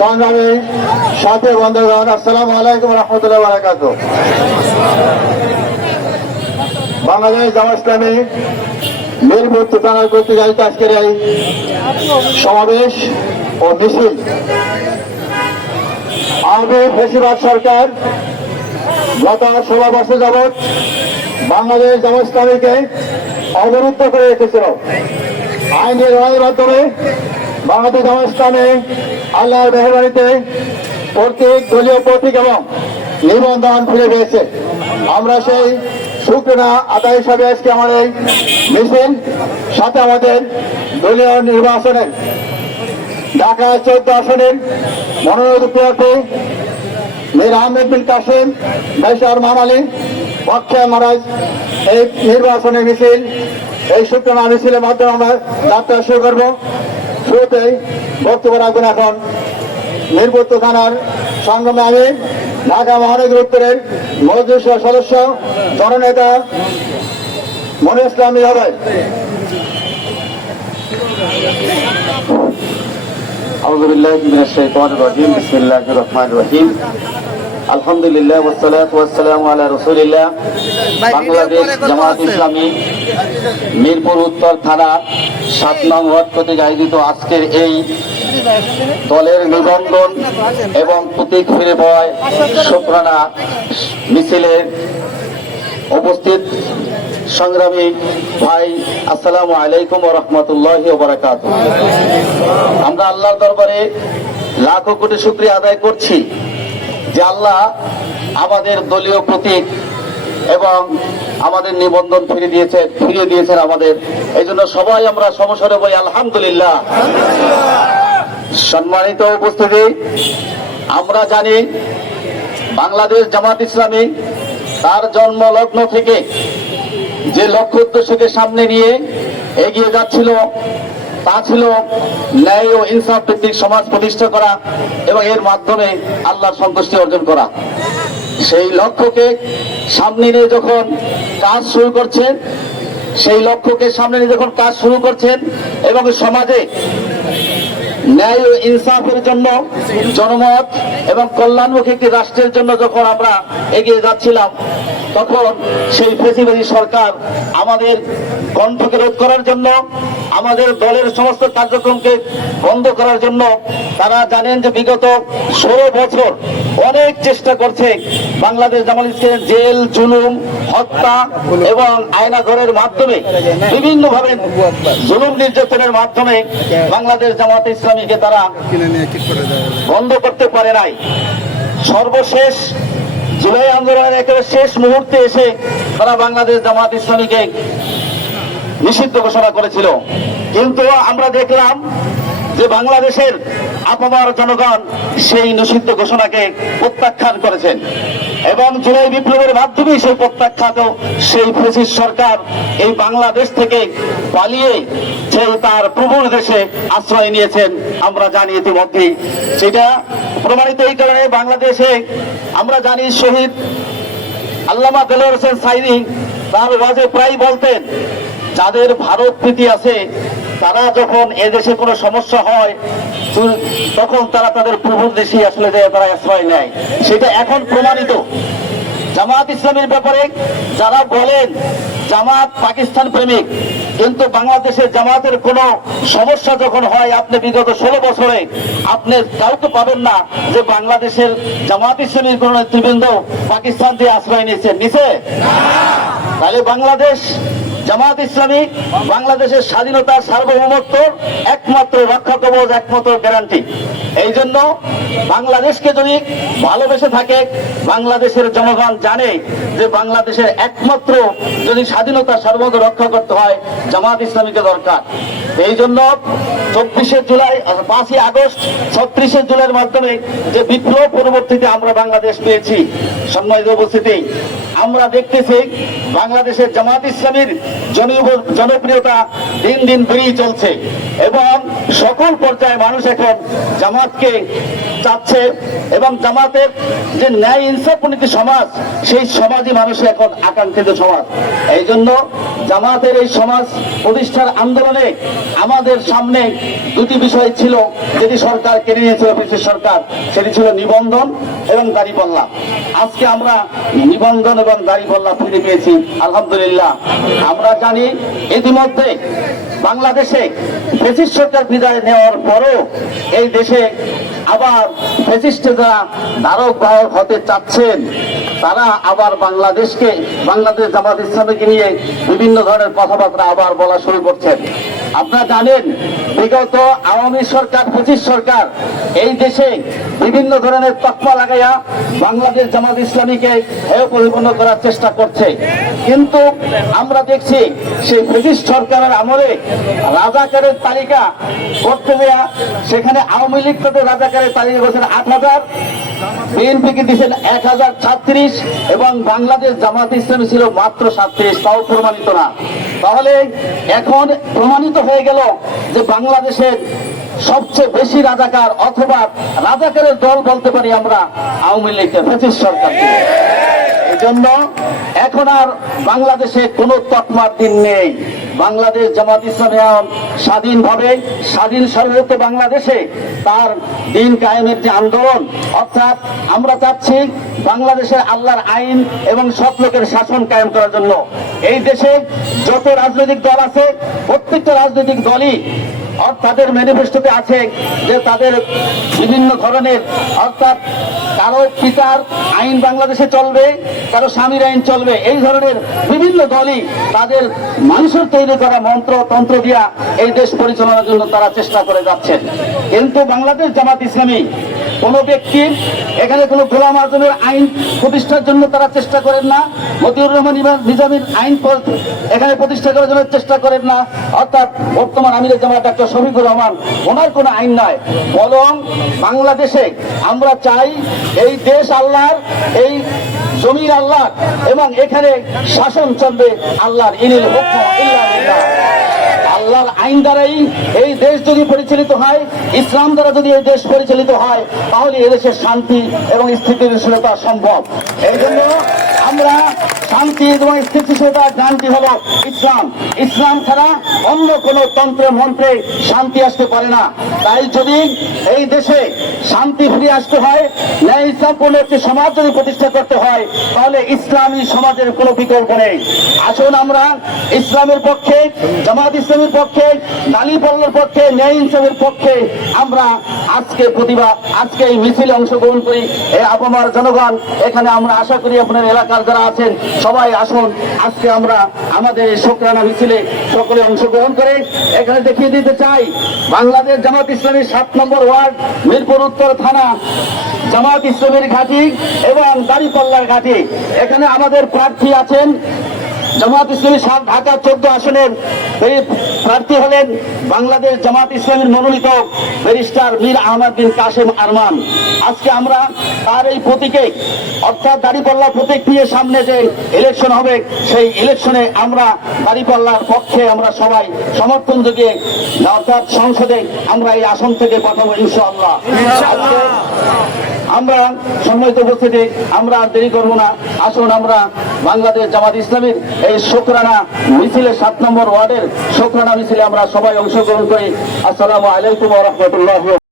সংগ্রামী সাথে বন্ধুগণ, আসসালামু আলাইকুম রহমতুল্লাহ বারাকাত বাংলাদেশ জামা ইসলামী মিরপুর তুফানার কর্তৃক আজকের এই সমাবেশ ও মিছিল। আওয়ামী ফেসিবাদ সরকার গত ষোলো বছর যাবৎ বাংলাদেশ জামা অবরুদ্ধ করে রেখেছিল। আইনের লড়াইয়ের মাধ্যমে বাংলাদেশ জামা আল্লাহর মেহরবানিতে প্রত্যেক দলীয় প্রতীক এবং নিবন্ধন ফিরে পেয়েছে আমরা সেই শুক্রনা আদায় হিসাবে আজকে আমার এই মিছিল, সাথে আমাদের দলীয় নির্বাচনের ঢাকা চৌদ্দ আসনের মনোনীত প্রার্থী মীর আহমেদ বিন কাসিম বেশার মামালি পক্ষে মহারাজ এই নির্বাচনী মিছিল, এই সূচনা মিছিলের মাধ্যমে আমরা যাত্রা শুরু করব। শুরুতেই বক্তব্য রাখবেন এখন নির্বুত্ত থানার সংগ্রামে আমি ঢাকা মহানগর উত্তরের মজলিস সদস্য জননেতা মনে ইসলামী হবে أعوذ بالله من الشيطان الرجيم بسم الله الرحمن الرحيم আলহামদুলিল্লাহ ওসালাত ওয়াসালাম আলা রসুলিল্লাহ। বাংলাদেশ জামাত ইসলামী মিরপুর উত্তর থানা সাত নং ওয়ার্ড প্রতীক আয়োজিত আজকের এই দলের নিবন্ধন এবং প্রতীক ফিরে পাওয়ায় শুক্রানা মিছিলের উপস্থিত সংগ্রামী ভাই আসসালামু আলাইকুম রহমতুল্লাহ আমরা আল্লাহর দরবারে লাখো কোটি শুক্রিয়া আদায় করছি। যে আল্লাহ আমাদের দলীয় প্রতীক এবং আমাদের নিবন্ধন ফিরে দিয়েছেন ফিরিয়ে দিয়েছেন আমাদের। এই জন্য সবাই আমরা সমস্যারে বই আলহামদুলিল্লাহ। সম্মানিত উপস্থিতি, আমরা জানি বাংলাদেশ জামাত ইসলামী তার জন্ম লগ্ন থেকে যে লক্ষ্য উদ্দেশ্যকে সামনে নিয়ে এগিয়ে যাচ্ছিল তা ছিল ন্যায় ও ইনসাফ ভিত্তিক সমাজ প্রতিষ্ঠা করা এবং এর মাধ্যমে আল্লাহর সন্তুষ্টি অর্জন করা। সেই লক্ষ্যকে সামনে নিয়ে যখন কাজ শুরু করছেন, সেই লক্ষ্যকে সামনে নিয়ে যখন কাজ শুরু করছেন এবং সমাজে ন্যায় ও ইনসাফের জন্য জনমত এবং কল্যাণমুখী একটি রাষ্ট্রের জন্য যখন আমরা এগিয়ে যাচ্ছিলাম, তখন সেই ফেসিবাদী সরকার আমাদের কণ্ঠকে রোধ করার জন্য, আমাদের দলের সমস্ত কার্যক্রমকে বন্ধ করার জন্য তারা জানেন যে বিগত ষোলো বছর অনেক চেষ্টা করছে বাংলাদেশ জামাল ইসলামের জেল, জুলুম, হত্যা এবং আয়নাঘরের মাধ্যমে, বিভিন্নভাবে জুলুম নির্যাতনের মাধ্যমে বাংলাদেশ জামাত ইসলামীকে তারা বন্ধ করতে পারে নাই। সর্বশেষ জুলাই আন্দোলনের একেবারে শেষ মুহূর্তে এসে তারা বাংলাদেশ জামাত ইসলামীকে নিষিদ্ধ ঘোষণা করেছিল। কিন্তু আমরা দেখলাম যে বাংলাদেশের আপামার জনগণ সেই নিষিদ্ধ ঘোষণাকে প্রত্যাখ্যান করেছেন। এবং জুলাই বিপ্লবের মাধ্যমে সেই প্রত্যাখ্যাত সেই ফেসিস সরকার এই বাংলাদেশ থেকে পালিয়ে সেই তার প্রভুর দেশে আশ্রয় নিয়েছেন। আমরা জানি ইতিমধ্যেই সেটা প্রমাণিত এই কারণে বাংলাদেশে আমরা জানি শহীদ আল্লামা দেলোয়ার হোসেন সাইদি তার ওয়াজে প্রায় বলতেন, যাদের ভারত প্রীতি আছে তারা যখন এদেশে কোনো সমস্যা হয় তখন তারা তাদের পূর্ব দেশে আসলে যে তারা আশ্রয় নেয়। সেটা এখন প্রমাণিত। জামাত ইসলামের ব্যাপারে যারা বলেন জামাত পাকিস্তান প্রেমিক, কিন্তু বাংলাদেশের জামাতের কোনো সমস্যা যখন হয়, আপনি বিগত ষোলো বছরে, আপনি কাউকে পাবেন না যে বাংলাদেশের জামাত ইসলামীর কোন নেতৃবৃন্দ পাকিস্তান দিয়ে আশ্রয় নিয়েছে। নিছে? তাহলে বাংলাদেশ জামাত ইসলামী বাংলাদেশের স্বাধীনতা সার্বভৌমত্ব একমাত্র রক্ষা কবচ, একমাত্র গ্যারান্টি এই জন্য বাংলাদেশকে যদি ভালোবেসে থাকে, বাংলাদেশের জনগণ জানে যে বাংলাদেশের একমাত্র যদি স্বাধীনতা সর্বদ রক্ষা করতে হয়, জামাত ইসলামীকে দরকার। এই জন্য চব্বিশে জুলাই পাঁচই আগস্ট, ছত্রিশে জুলাইয়ের মাধ্যমে যে বিপ্লব পরবর্তীতে আমরা বাংলাদেশ পেয়েছি, সম্মানিত উপস্থিতি, আমরা দেখতেছি বাংলাদেশের জামাত ইসলামীর জনপ্রিয়তা দিন দিন বেড়েই চলছে এবং সকল পর্যায়ে মানুষ এখন জামাতকে চাচ্ছে এবং জামাতের যে ন্যায় ইনসাফনীতি সমাজ, সেই সমাজই মানুষের এখন আকাঙ্ক্ষিত সমাজ। এই জন্য জামাতের এই সমাজ প্রতিষ্ঠার আন্দোলনে আমাদের সামনে দুটি বিষয় ছিল, যেটি সরকার কেড়ে নিয়েছিল ব্রিটিশ সরকার, সেটি ছিল নিবন্ধন এবং দাড়িপাল্লা। আজকে আমরা নিবন্ধন এবং দাড়িপাল্লা ফিরে পেয়েছি, আলহামদুলিল্লাহ। আমরা জানি ইতিমধ্যে বাংলাদেশে ব্রিটিশ সরকার বিদায় নেওয়ার পরও এই দেশে আবার ফেসিস্টরা ধারক বাহক হতে চাচ্ছেন। তারা আবার বাংলাদেশকে, বাংলাদেশ জামাত ইসলামীকে নিয়ে বিভিন্ন ধরনের কথাবার্তা আবার বলা শুরু করছেন। আপনারা জানেন, বিগত আওয়ামী সরকার পঁচিশ সরকার এই দেশে বিভিন্ন ধরনের তকমা লাগাইয়া বাংলাদেশ জামাত ইসলামীকে হেয় পরিপূর্ণ করার চেষ্টা করছে। কিন্তু আমরা দেখছি সেই ব্রিটিশ সরকারের আমলে রাজাকারের তালিকা করতে দেয়া সেখানে আওয়ামী লীগ তাদের রাজাকারের তালিকা করেছেন আট হাজার, বিএনপিকে দিয়েছেন এক হাজার ছাত্রিশ এবং বাংলাদেশ জামাত ইসলামী ছিল মাত্র সাতত্রিশ, তাও প্রমাণিত না। তাহলে এখন প্রমাণিত হয়ে গেল যে বাংলাদেশের সবচেয়ে বেশি রাজাকার অথবা রাজাকারের দল বলতে পারি আমরা আওয়ামী লীগের, ব্রিটিশ সরকার জন্য এখন আর বাংলাদেশে কোনো তকমার দিন নেই। বাংলাদেশ জামাত ইসলামী স্বাধীনভাবে, স্বাধীন সর্বত্র বাংলাদেশে তার দিন কায়েমের যে আন্দোলন, অর্থাৎ আমরা চাচ্ছি বাংলাদেশের আল্লাহর আইন এবং সব লোকের শাসন কায়েম করার জন্য। এই দেশে যত রাজনৈতিক দল আছে, প্রত্যেকটা রাজনৈতিক দলই তাদের ম্যানিফেস্টোতে আছে যে তাদের বিভিন্ন ধরনের, অর্থাৎ কারও পিতার আইন বাংলাদেশে চলবে, কারও স্বামীর আইন চলবে, এই ধরনের বিভিন্ন দলই তাদের মানুষের তৈরি করা মন্ত্র, তন্ত্র দিয়া এই দেশ পরিচালনার জন্য তারা চেষ্টা করে যাচ্ছেন। কিন্তু বাংলাদেশ জামাত ইসলামী কোন ব্যক্তি এখানে কোনো গোলাম আজমের আইন প্রতিষ্ঠার জন্য তারা চেষ্টা করেন না, মতিউর রহমান নিজামীর আইন এখানে প্রতিষ্ঠা করার জন্য চেষ্টা করেন না অর্থাৎ বর্তমান আমিরের জামাত ডাক্তার শফিকুর রহমান, ওনার কোনো আইন নয় বরং বাংলাদেশে আমরা চাই এই দেশ আল্লাহর, এই জমির আল্লাহ এবং এখানে শাসন চলবে আল্লাহর ইনিল হুকম ইল্লা লিল্লাহ। আল্লাহর আইন দ্বারাই এই দেশ যদি পরিচালিত হয়, ইসলাম দ্বারা যদি এই দেশ পরিচালিত হয়, তাহলে এদেশের শান্তি এবং স্থিতিশীলতা সম্ভব। এই জন্য আমরা শান্তি এবং স্থিতিশীলতার গানটি হলো ইসলাম। ইসলাম ছাড়া অন্য কোনো তন্ত্রে, মন্ত্রে শান্তি আসতে পারে না। তাই যদি এই দেশে শান্তি ফিরে আসতে হয়, ন্যায় ইসলামপূর্ণ একটি সমাজ যদি প্রতিষ্ঠা করতে হয়, তাহলে ইসলামী সমাজের কোনো বিকল্প নেই। আসুন আমরা ইসলামের পক্ষে, জামাত ইসলামের পক্ষে দালিপল্লের পক্ষে, ন্যায় ইনসামের পক্ষে আমরা আজকে প্রতিভা আজকে এই মিছিলে অংশগ্রহণ করি। এই আপামার জনগণ, এখানে আমরা আশা করি আপনার এলাকার যারা আছেন, সবাই আসুন। আজকে আমরা আমাদের শোকরানা মিছিলে সকলে অংশগ্রহণ করে এখানে দেখিয়ে দিতে চাই, বাংলাদেশ জামাত ইসলামী সাত নম্বর ওয়ার্ড, মিরপুর উত্তর থানা, জামাত ইসলামের ঘাঁটি এবং দাঁড়িপাল্লার ঘাঁটি। এখানে আমাদের প্রার্থী আছেন জামাত ইসলামী সাত, ঢাকা চোদ্দ আসনের এই প্রার্থী হলেন বাংলাদেশ জামাত ইসলামের মনোনীত ব্যারিস্টার মীর আহমদ বিন কাশেম আরমান। আজকে আমরা তার এই প্রতীকে, অর্থাৎ দাড়িপাল্লা প্রতীক নিয়ে সামনে যে ইলেকশন হবে, সেই ইলেকশনে আমরা দাড়িপাল্লার পক্ষে আমরা সবাই সমর্থন যোগে অর্থাৎ সংসদে আমরা এই আসন থেকে পাঠাবো ইনশাআল্লাহ। আজকে আমরা সম্মানিত উপস্থিতি, আমরা আর দেরি করব না। আসুন আমরা বাংলাদেশ জামাত ইসলামের এই শোকরানা মিছিলের সাত নম্বর ওয়ার্ডের শোকরানা মিছিলে আমরা সবাই অংশগ্রহণ করি। আসসালামু আলাইকুম রহমতুল্লাহ